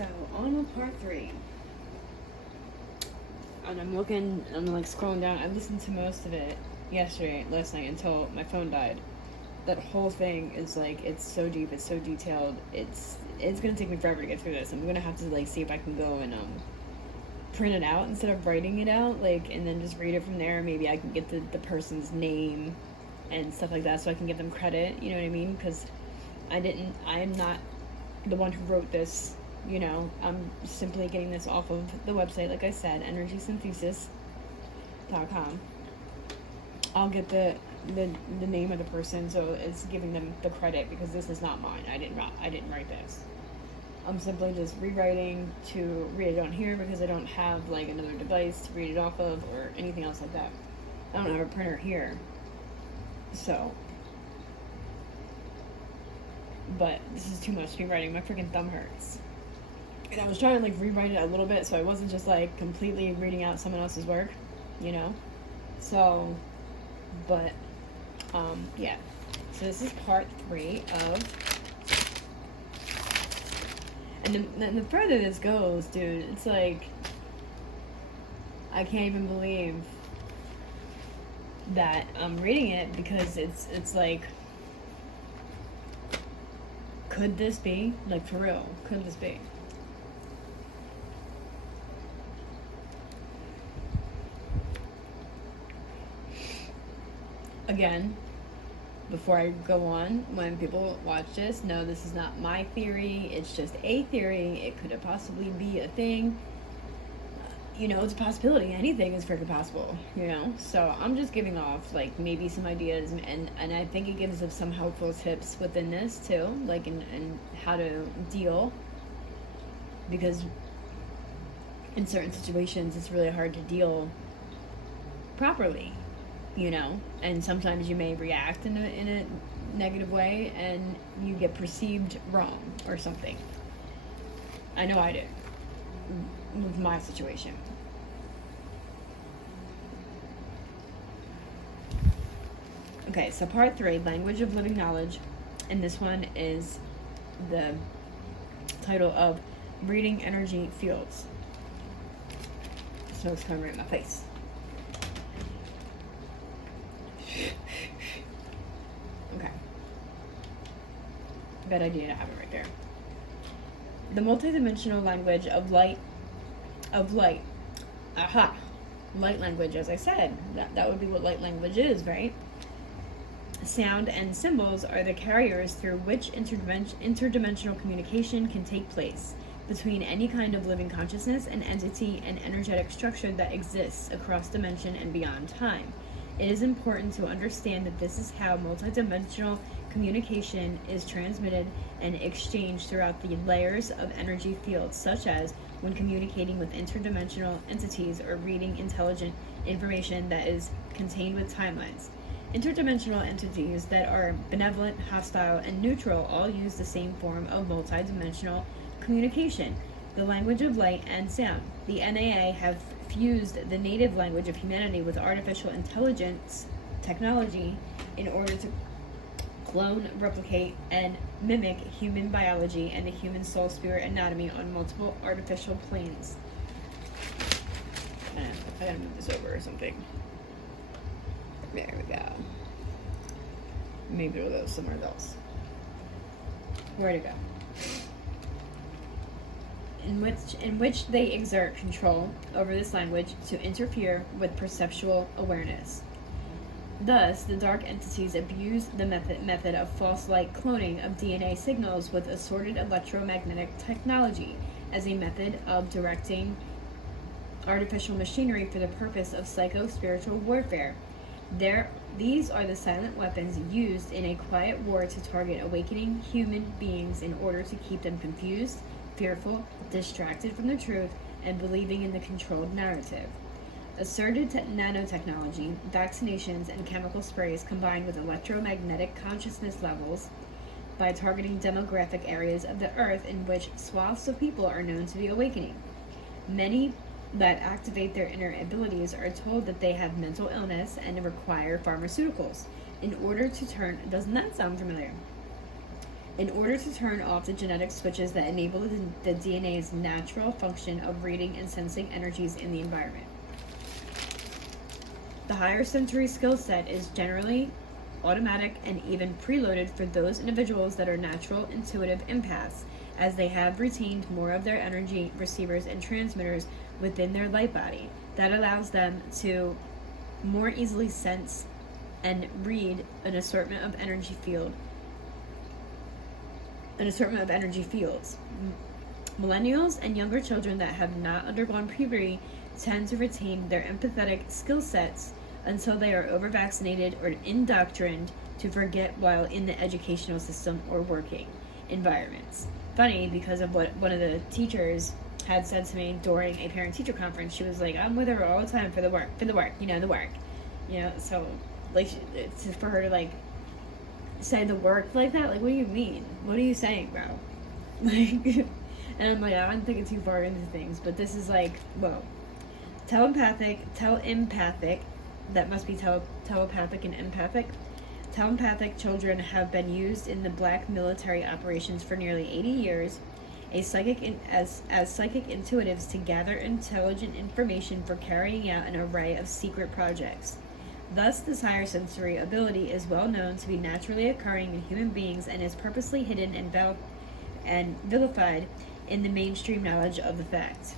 So, on with part 3. And I'm like scrolling down. I listened to most of it last night, until my phone died. That whole thing is like, it's so deep, it's so detailed. It's gonna take me forever to get through this. I'm gonna have to like see if I can go and print it out instead of writing it out, like, and then just read it from there. Maybe I can get the person's name and stuff like that, so I can give them credit. You know what I mean? Because I am not the one who wrote this. You know, I'm simply getting this off of the website, like I said, energysynthesis.com. I'll get the name of the person, so it's giving them the credit, because this is not mine. I didn't write this. I'm simply just rewriting to read it on here, because I don't have like another device to read it off of or anything else like that. I don't have a printer here, so. But this is too much rewriting. My freaking thumb hurts. And I was trying to like rewrite it a little bit, so I wasn't just like completely reading out someone else's work, you know? So, but, yeah. So this is part 3 of, and the further this goes, dude, it's like, I can't even believe that I'm reading it, because it's like, could this be? Like, for real, could this be? Again, before I go on, when people watch this, no, this is not my theory. It's just a theory. It could have possibly be a thing. You know, it's a possibility. Anything is freaking possible, you know? So I'm just giving off, like, maybe some ideas, and I think it gives us some helpful tips within this, too. Like, in how to deal. Because in certain situations, it's really hard to deal properly. You know, and sometimes you may react in a negative way, and you get perceived wrong or something. I know I did with my situation. Okay, so part 3, Language of Living Knowledge, and this one is the title of Reading Energy Fields. Smoke's coming right in my face. Okay. Bad idea to have it right there. The multidimensional language of light. Aha. Light language, as I said. That would be what light language is, right? Sound and symbols are the carriers through which interdimensional communication can take place between any kind of living consciousness, an entity, and energetic structure that exists across dimension and beyond time. It is important to understand that this is how multidimensional communication is transmitted and exchanged throughout the layers of energy fields, such as when communicating with interdimensional entities or reading intelligent information that is contained with timelines. Interdimensional entities that are benevolent, hostile, and neutral all use the same form of multidimensional communication, the language of light and sound. The NAA have fused the native language of humanity with artificial intelligence technology in order to clone, replicate, and mimic human biology and the human soul spirit anatomy on multiple artificial planes. I gotta move this over or something. There we go. Maybe it'll go somewhere else. Where'd it go? In which they exert control over this language to interfere with perceptual awareness. Thus, the dark entities abuse the method of false light cloning of DNA signals with assorted electromagnetic technology as a method of directing artificial machinery for the purpose of psycho-spiritual warfare. These are the silent weapons used in a quiet war to target awakening human beings in order to keep them confused, fearful, distracted from the truth, and believing in the controlled narrative. Asserted nanotechnology, vaccinations, and chemical sprays combined with electromagnetic consciousness levels by targeting demographic areas of the earth in which swaths of people are known to be awakening. Many that activate their inner abilities are told that they have mental illness and require pharmaceuticals in order to turn. Doesn't that sound familiar? in order to turn off the genetic switches that enable the DNA's natural function of reading and sensing energies in the environment. The higher sensory skill set is generally automatic and even preloaded for those individuals that are natural intuitive empaths, as they have retained more of their energy receivers and transmitters within their light body. That allows them to more easily sense and read an assortment of energy fields. Millennials and younger children that have not undergone puberty tend to retain their empathetic skill sets until they are over-vaccinated or indoctrined to forget while in the educational system or working environments. Funny, because of what one of the teachers had said to me during a parent-teacher conference. She was like, I'm with her all the time for the work, the work. So, like, for her to, like, say the work like that, like, what do you mean? What are you saying, bro? Like, and I'm like, I'm thinking too far into things, but this is like, whoa. Telepathic, that must be telepathic and empathic. Telepathic children have been used in the black military operations for nearly 80 years as psychic intuitives to gather intelligent information for carrying out an array of secret projects. Thus, this higher sensory ability is well known to be naturally occurring in human beings and is purposely hidden and vilified in the mainstream knowledge of the fact.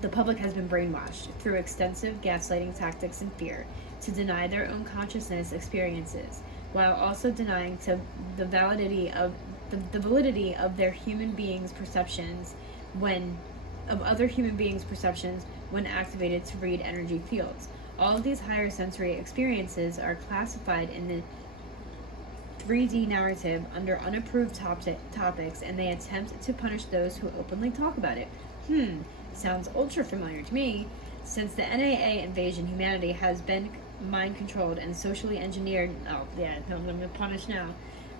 The public has been brainwashed through extensive gaslighting tactics and fear to deny their own consciousness experiences, while also denying the validity of their human beings' perceptions when activated to read energy fields. All of these higher sensory experiences are classified in the 3D narrative under unapproved topics, and they attempt to punish those who openly talk about it. Sounds ultra familiar to me. Since the NAA invasion, humanity has been mind controlled and socially engineered. Oh yeah, no, I'm gonna punish now.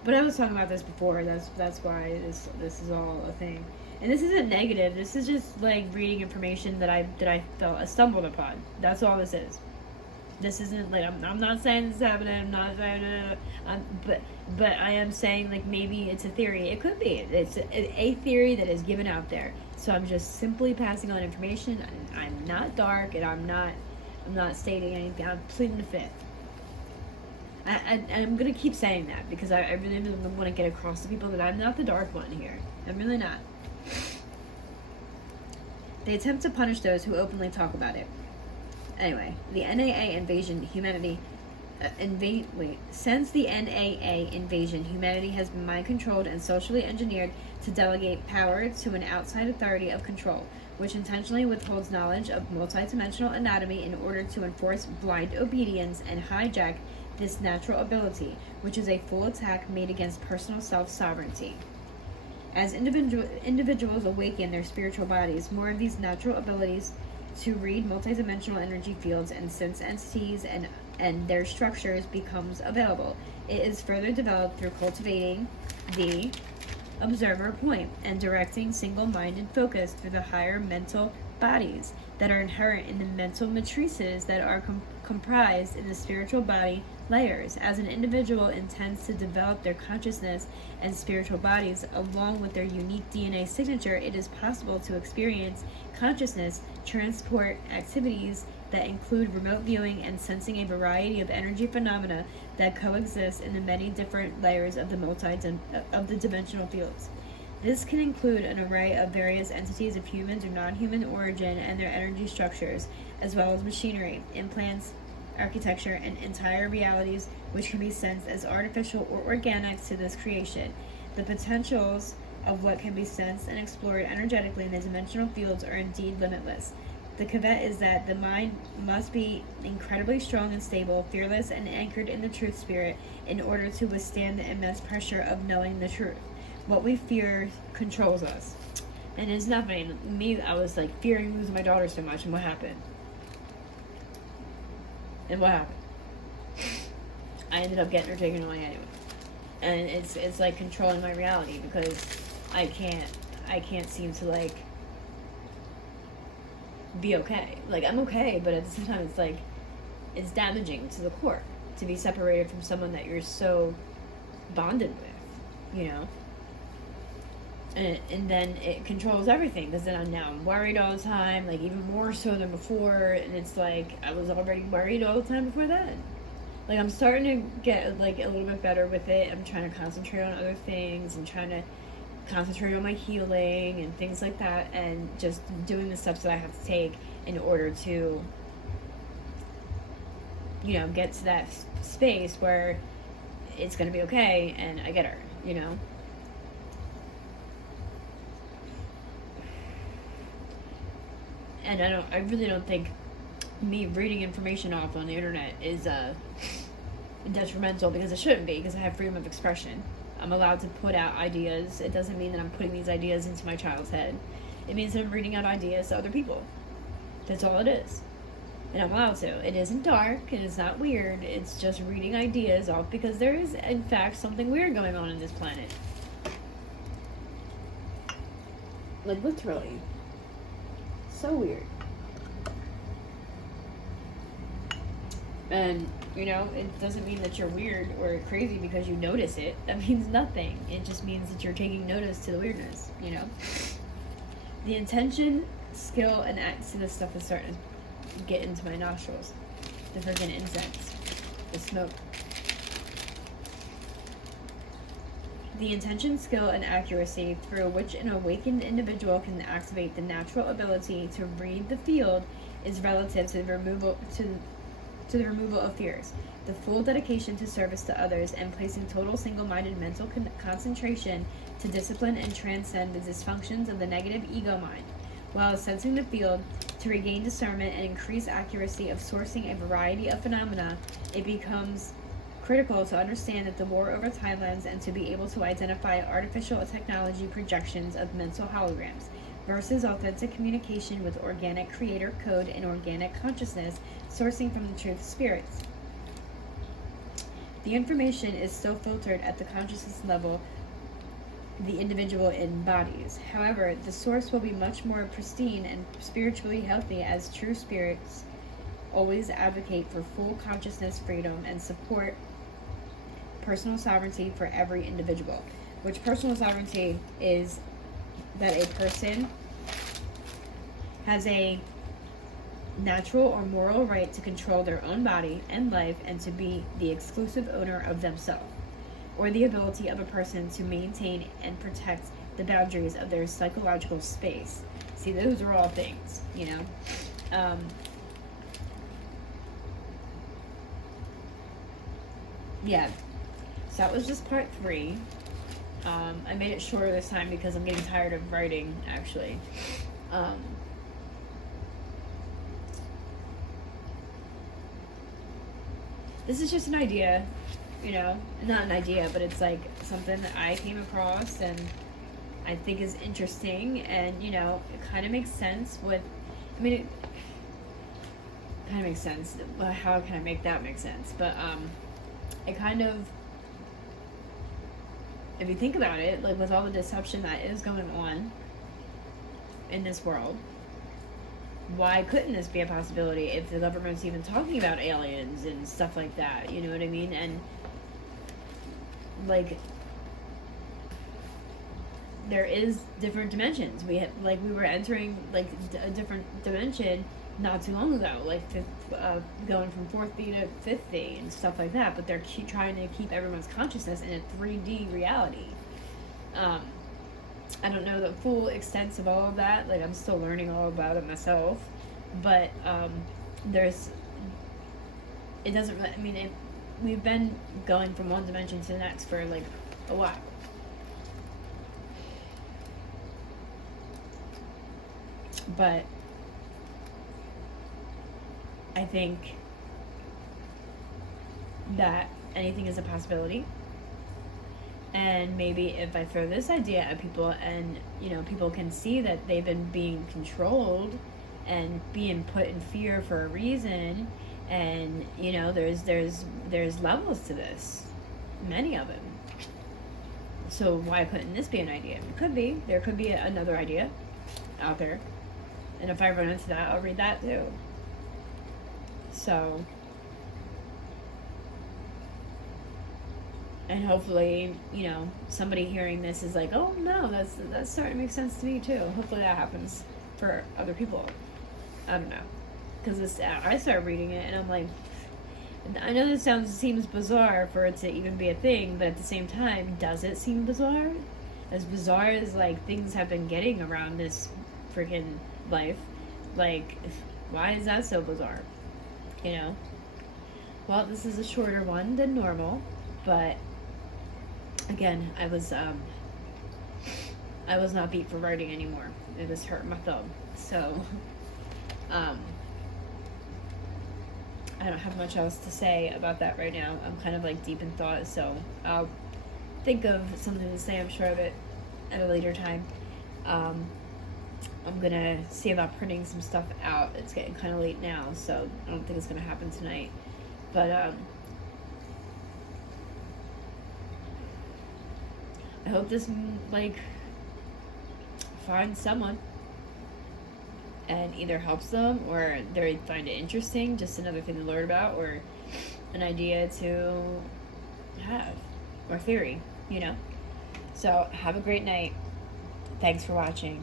But I was talking about this before. That's why this is all a thing. And this isn't negative. This is just like reading information that I stumbled upon. That's all this is. This isn't like I'm not saying this is happening. I'm not saying but I am saying like maybe it's a theory. It could be. It's a theory that is given out there. So I'm just simply passing on information. I'm not dark, and I'm not stating anything. I'm pleading the fifth. I'm gonna keep saying that because I really want to get across to people that I'm not the dark one here. I'm really not. They attempt to punish those who openly talk about it. Anyway, the NAA invasion, humanity since the NAA invasion, humanity has been mind-controlled and socially engineered to delegate power to an outside authority of control, which intentionally withholds knowledge of multidimensional anatomy in order to enforce blind obedience and hijack this natural ability, which is a full attack made against personal self-sovereignty. As individuals awaken their spiritual bodies, more of these natural abilities to read multidimensional energy fields and sense entities and their structures becomes available. It is further developed through cultivating the observer point and directing single-minded focus through the higher mental bodies that are inherent in the mental matrices that are comprised in the spiritual body layers. As an individual intends to develop their consciousness and spiritual bodies along with their unique DNA signature, it is possible to experience consciousness transport activities that include remote viewing and sensing a variety of energy phenomena that coexist in the many different layers of the dimensional fields. This can include an array of various entities of human or non-human origin and their energy structures, as well as machinery, implants, architecture, and entire realities which can be sensed as artificial or organic to this creation. The potentials of what can be sensed and explored energetically in the dimensional fields are indeed limitless. The caveat is that the mind must be incredibly strong and stable, fearless and anchored in the truth spirit in order to withstand the immense pressure of knowing the truth. What we fear controls us. And it's nothing. Me, I was like fearing losing my daughter so much, and what happened? I ended up getting her taken away anyway. And it's like controlling my reality because I can't seem to like be okay. Like I'm okay, but at the same time it's like it's damaging to the core to be separated from someone that you're so bonded with. you know. And then it controls everything, because then I'm worried all the time, like even more so than before. And it's like I was already worried all the time before then. Like I'm starting to get like a little bit better with it. I'm trying to concentrate on other things and trying to concentrate on my healing and things like that, and just doing the steps that I have to take in order to, you know, get to that space where it's going to be okay and I get her, you know. And I really don't think me reading information off on the internet is detrimental, because it shouldn't be, because I have freedom of expression. I'm allowed to put out ideas. It doesn't mean that I'm putting these ideas into my child's head. It means that I'm reading out ideas to other people. That's all it is. And I'm allowed to. It isn't dark and it's not weird. It's just reading ideas off, because there is, in fact, something weird going on in this planet. Like, literally. So weird. And, you know, it doesn't mean that you're weird or crazy because you notice it. That means nothing. It just means that you're taking notice to the weirdness, you know? The intention, skill, and act to this stuff is starting to get into my nostrils. The freaking incense. The smoke. The intention, skill, and accuracy through which an awakened individual can activate the natural ability to read the field is relative to the removal of fears, the full dedication to service to others, and placing total single-minded mental concentration to discipline and transcend the dysfunctions of the negative ego mind, while sensing the field to regain discernment and increase accuracy of sourcing a variety of phenomena. It becomes critical to understand that the war over timelines and to be able to identify artificial technology projections of mental holograms versus authentic communication with organic creator code and organic consciousness sourcing from the truth spirits. The information is still filtered at the consciousness level the individual embodies. However, the source will be much more pristine and spiritually healthy, as true spirits always advocate for full consciousness freedom and support personal sovereignty for every individual. Which personal sovereignty is that a person has a natural or moral right to control their own body and life and to be the exclusive owner of themselves, or the ability of a person to maintain and protect the boundaries of their psychological space. See, those are all things, you know. Yeah, so that was just part 3. I made it shorter this time because I'm getting tired of writing, actually. This is just an idea, you know, not an idea, but it's like something that I came across and I think is interesting, and, you know, it kind of makes sense with, I mean, it kind of makes sense. Well, how can I make that make sense? But, it kind of, if you think about it, like with all the deception that is going on in this world, why couldn't this be a possibility if the government's even talking about aliens and stuff like that? You know what I mean? And like, there is different dimensions. We were entering like a different dimension not too long ago, like going from 4th D to 5th D and stuff like that. But they're trying to keep everyone's consciousness in a 3D reality. I don't know the full extent of all of that. Like, I'm still learning all about it myself. But it doesn't. I mean, we've been going from one dimension to the next for like a while. But I think that anything is a possibility. And maybe if I throw this idea at people and, you know, people can see that they've been being controlled and being put in fear for a reason, and, you know, there's levels to this, many of them. So why couldn't this be an idea? It could be. There could be another idea out there. And if I run into that, I'll read that too. So And hopefully, somebody hearing this is like, oh no, that's starting to make sense to me too. Hopefully that happens for other people. I don't know, because I started reading it and I'm like, I know this seems bizarre for it to even be a thing, but at the same time, does it seem bizarre? As bizarre as like things have been getting around this freaking life, like, why is that so bizarre? Well, this is a shorter one than normal, but again, I was not beat for writing anymore. It was hurting my thumb. So, I don't have much else to say about that right now. I'm kind of like deep in thought, so I'll think of something to say, I'm sure of it, at a later time. I'm gonna see about printing some stuff out. It's getting kind of late now, so I don't think it's gonna happen tonight. But I hope this finds someone and either helps them or they find it interesting, just another thing to learn about, or an idea to have, or theory. So have a great night. Thanks for watching.